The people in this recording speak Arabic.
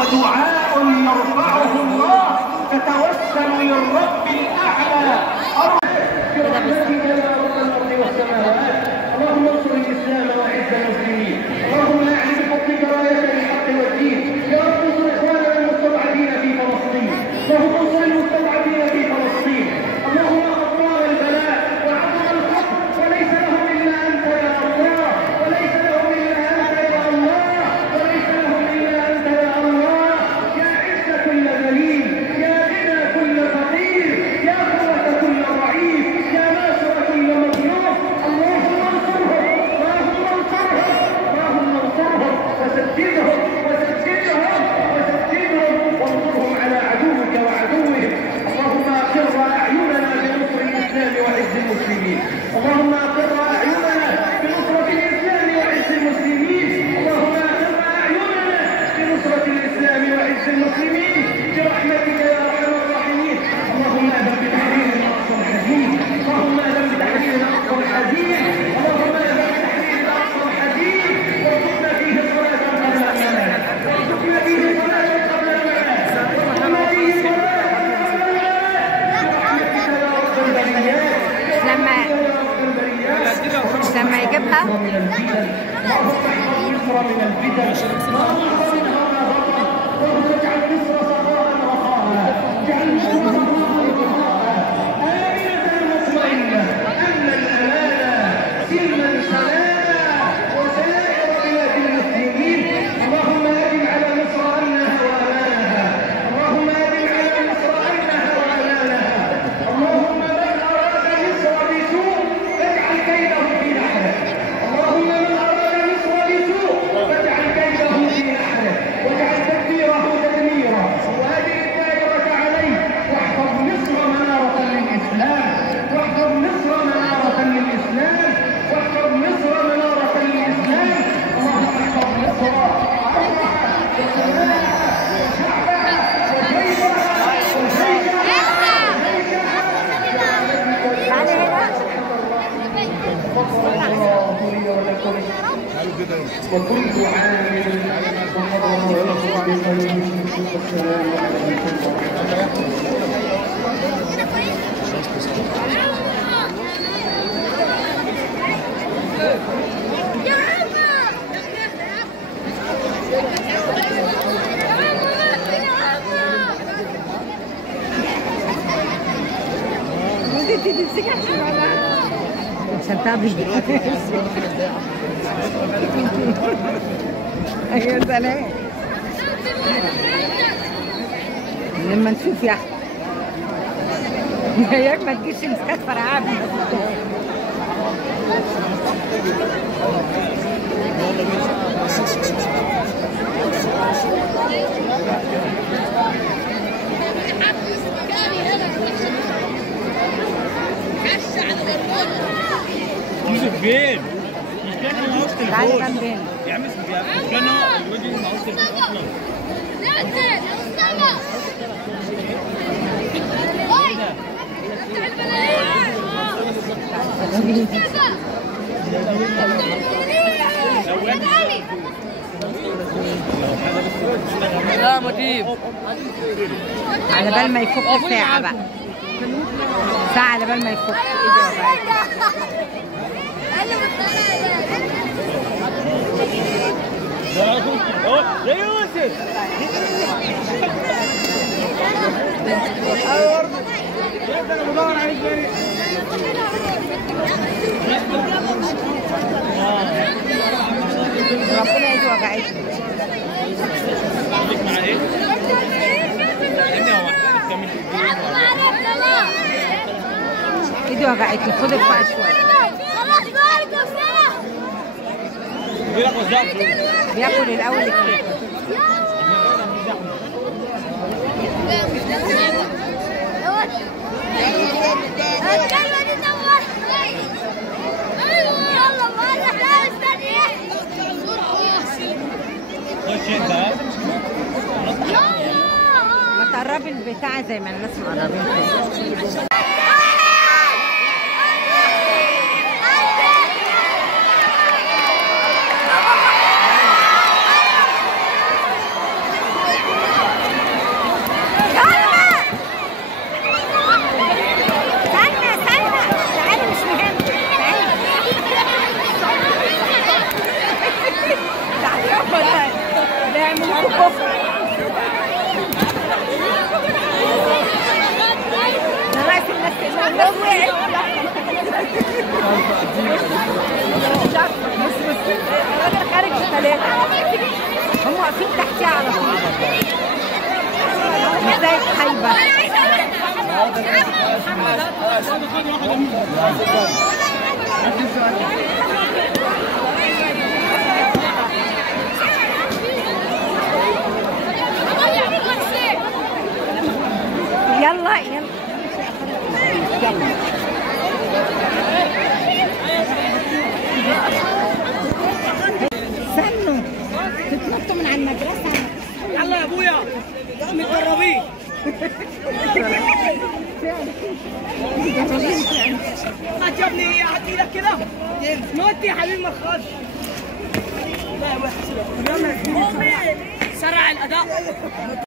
ودعاء يرفعه الله، تتوسل للرب الأعلى. اللهم انصر الإسلام وأعز المسلمين، اللهم أعز بفضلك راية الحق والدين، يا رب انصر إخواننا المستضعفين في فلسطين، اللهم انصر المستضعفين في فلسطين، اللهم أطال البلاء وعظم الفقر، وليس لهم إلا أنت يا الله، وليس لهم إلا أنت يا الله، وليس لهم إلا أنت يا الله، يا عز كل ذليل، يا غنى كل فقير، يا قوة كل ضعيف، يا ناصر كل مظلوم، اللهم انصرهم، اللهم انصرهم، اللهم انصرهم وسددهم وسددهم وسددهم وانصرهم على عدوك وعدوهم. اللهم اقر اعيننا بنصر الاسلام وعز المسلمين، اللهم اقر اعيننا بنصرة الاسلام وعز المسلمين، اللهم اقر اعيننا بنصرة الاسلام وعز المسلمين برحمتك يا ارحم الراحمين. اللهم اذن بتحرير الاقصى الحزين، اللهم اذن بتحرير الاقصى الحزين، اللهم اذن بتحرير الاقصى الحزين، وارزقنا فيه صلاة قبل المنام، وارزقنا فيه صلاة قبل المنام، وارزقنا فيه صلاة قبل المنام برحمتك يا رب البريات. مش لما يجيبها اللهم احفظ مصر من الفتن، اللهم احفظها ما بطن، اللهم اجعل مصر سخاء رخاء، اجعل مصر سخاء رخاء، آمنة مطمئنة، أمنا أمانا، سلما سلاما، وسائر بلاد المسلمين. اللهم أدم على مصر أمنها وأمانها، اللهم أدم على مصر أمنها وأمانها، اللهم من أراد مصر بسوء فاجعل كيده في نحره، اللهم من أراد مصر بسوء فاجعل كيده في نحره، واجعل تدبيره تدميرا، وأدم الدائرة عليه، واحفظ مصر منارة للإسلام، واحفظ مصر منارة للإسلام، واحفظ مصر منارة للإسلام. اللهم احفظ مصر وأرضها وسماها وشعبها وجيشها وجيشها بعد هنا غفر الله لي ولكم وكل عام ومضى بقلب المشركين. والسلام عليكم ورحمة عشان تعمل ايوه سلام لما نشوف يا احمد ياك ما تجيش مسكات فرعاب. يوسف فين؟ مش كان انا عاوز تعالي تليفون جنبنا يا عم اسمه يا مش كان الواد اللي عاوز تليفون اصلا لا مجيب على بال ما يفك ساعة بقى، ساعة على بال ما يفك. يا يوسف انا بدور على الجري ربنا يجي وجعتني. مع ايه؟ ايدي وجعتني، خد بقى شوية. بياكل الأول الكيك. ما تقربي البتاع زي ما الناس مقربين كده. كفر. ده رأس الناس الناس وقعت. الراجل خارج ب3 هم واقفين تحتيه على طول مش زي الحلبة. يلا يلا استنوا تتنطوا من على المدرسة. يلا يا ابويا متقربين. هات يا ابني هات ايدك كده نوتي يا حبيبي ما تخافش. لا يا وحش سرع الاداء.